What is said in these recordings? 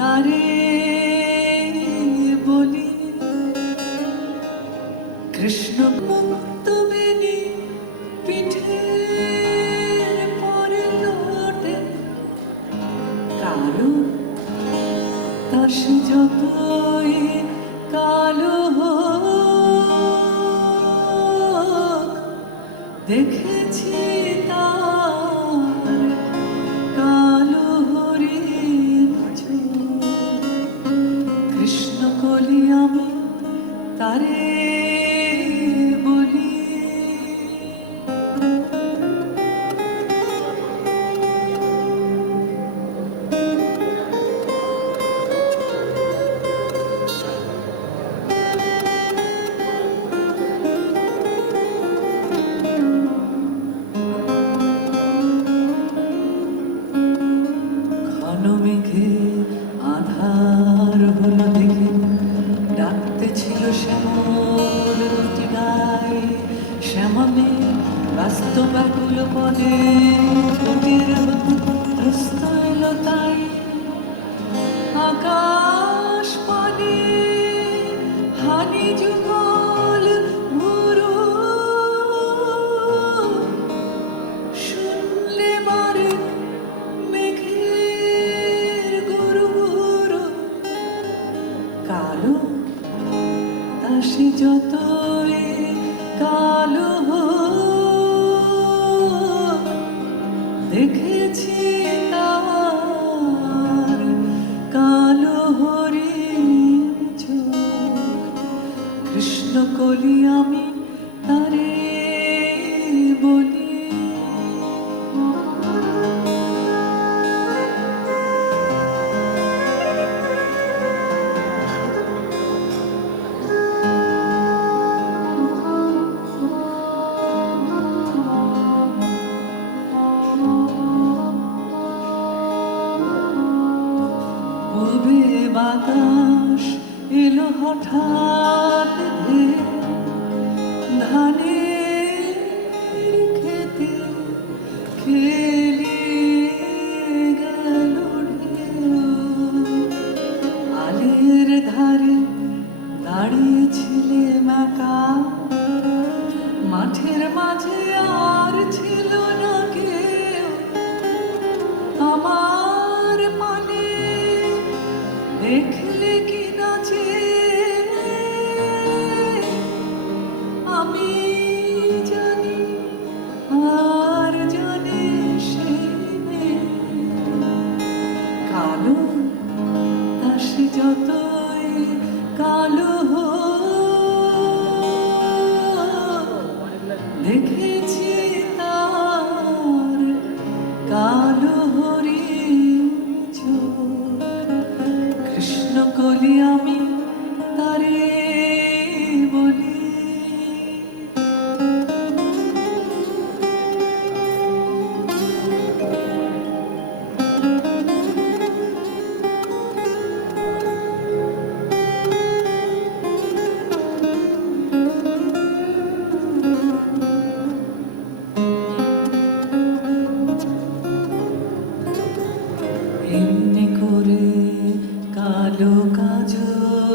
তারে বলি কৃষ্ণ মুক্ত বেনি পিঠের পরে লোটে কালো তাস যতই কালো হোক দেখেছি তার কালো হরিণ চোখ কৃষ্ণ কলি আমি তারে বলি ঘন মেঘে আধার হলো দেখে ডাকতে ছিল শ্যামল দুটি গায়ে শ্যামলে ব্যস্ত ব্যাকুল পদে কুটির ধ্বস্ত এলো তাই আকাশ পানে হানি যুগল ভুরু শুনলে মারে মেঘের গুরু গুরু কালো তাসি যতই কালো হোক দেখেছি তার কালো হরিণ চোখ কৃষ্ণ কলি আমি তারে বলি পূবে বাতাস এলো হঠাৎ ধেয়ে ধানের খেতে খেলিয়ে গেল ঢেউ আলের ধারে দাঁড়িয়েছিলে মাকা মাঠের মাঝে আর ছিল না কেউ আমার মানে দেখলে কি নাচে আমি জানি আর জানে সে কালো তাসে যতই কালো দেখেছি তার কালো হরিণ চোখ কৃষ্ণ কলি আমি তারে বলি এমনি করে কালো কাজল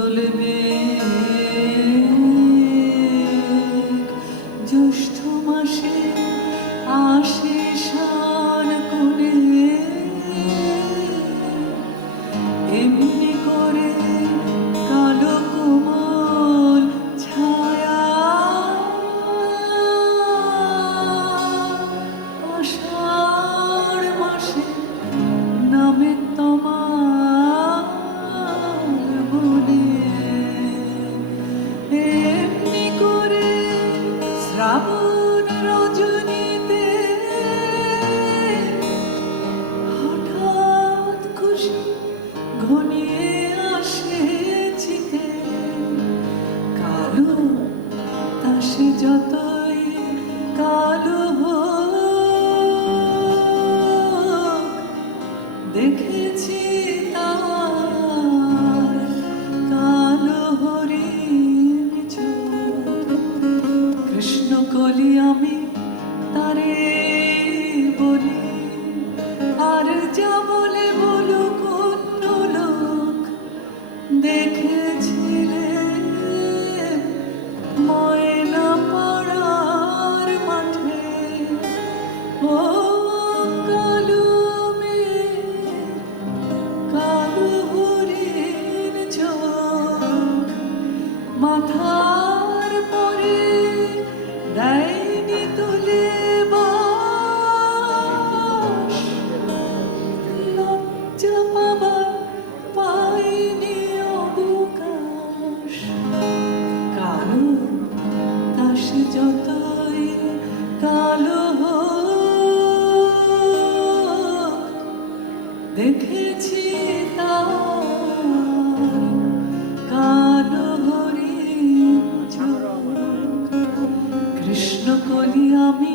আমি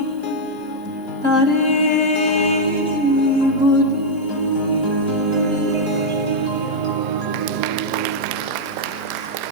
তারে বলি